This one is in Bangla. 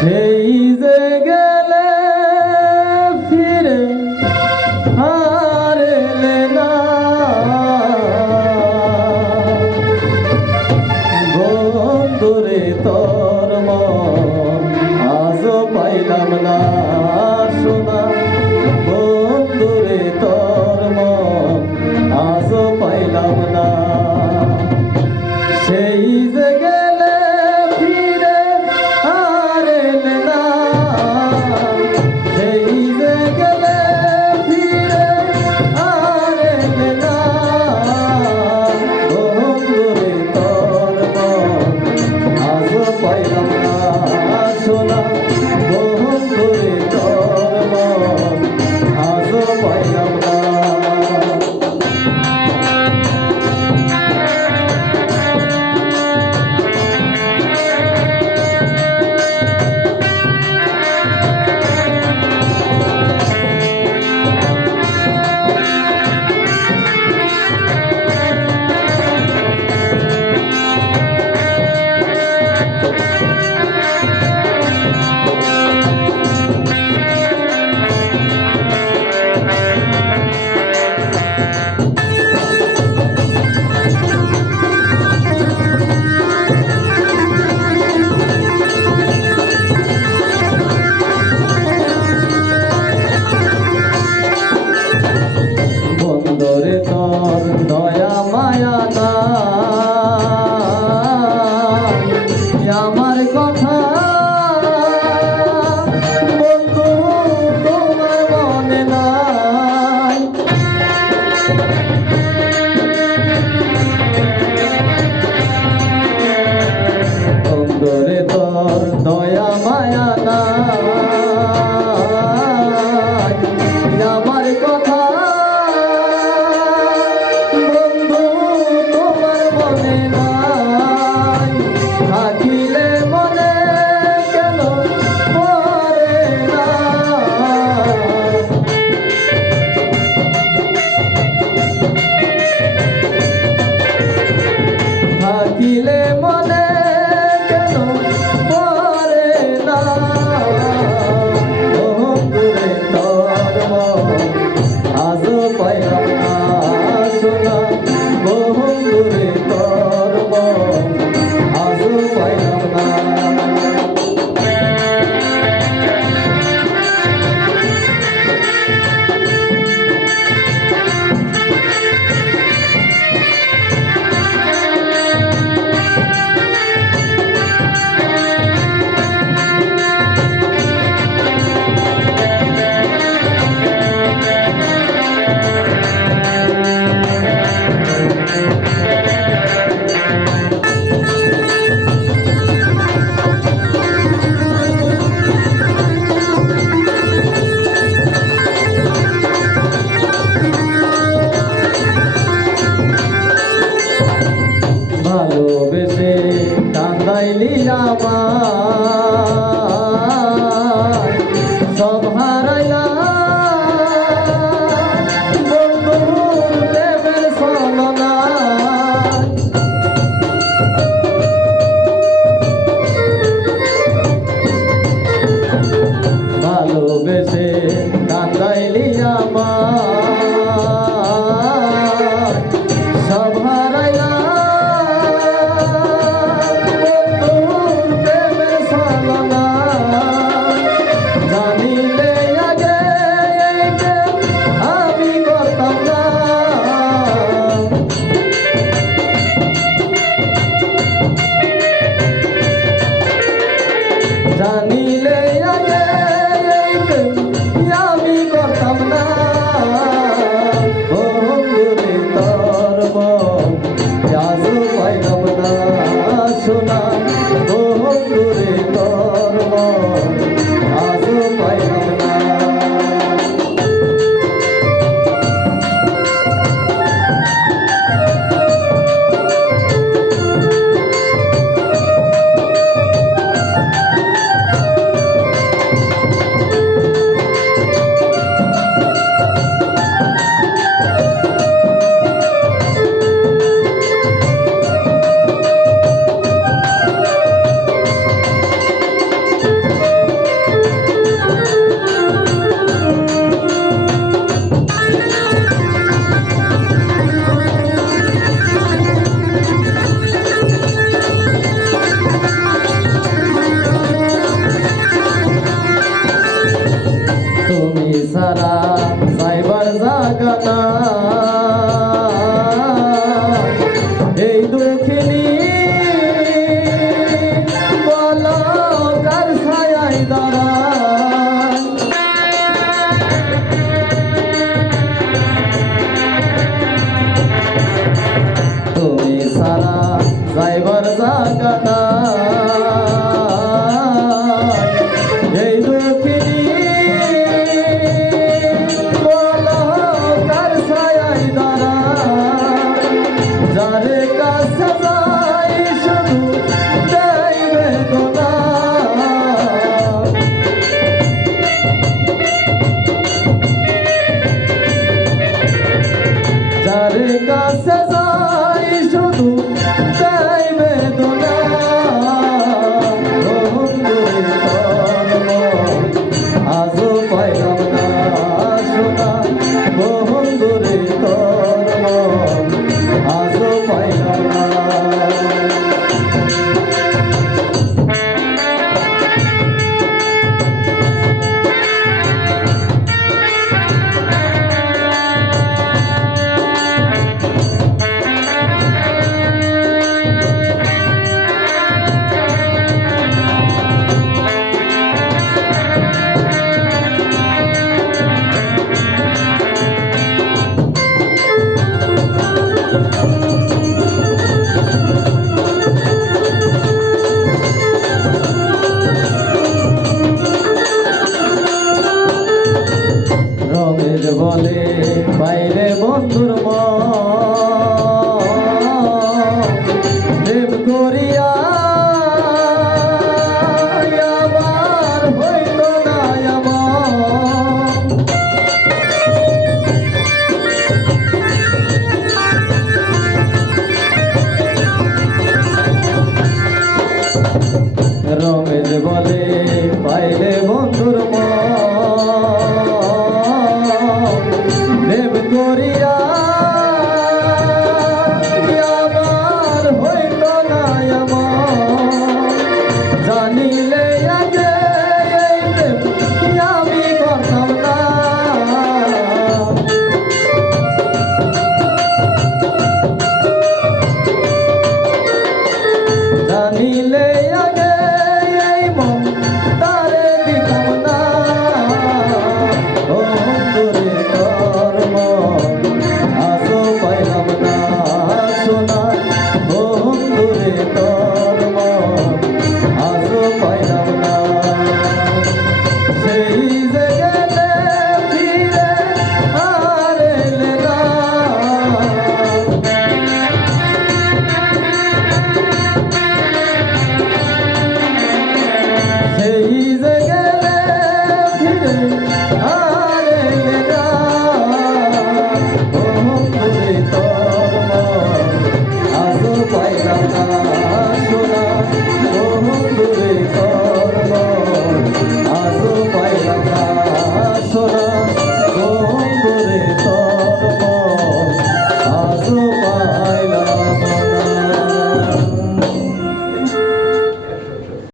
সেই যে গেলে ফিরে হারলে না। বন্ধুরে তোর মন আজও পাইলাম না। Sarika Sabha করিয়া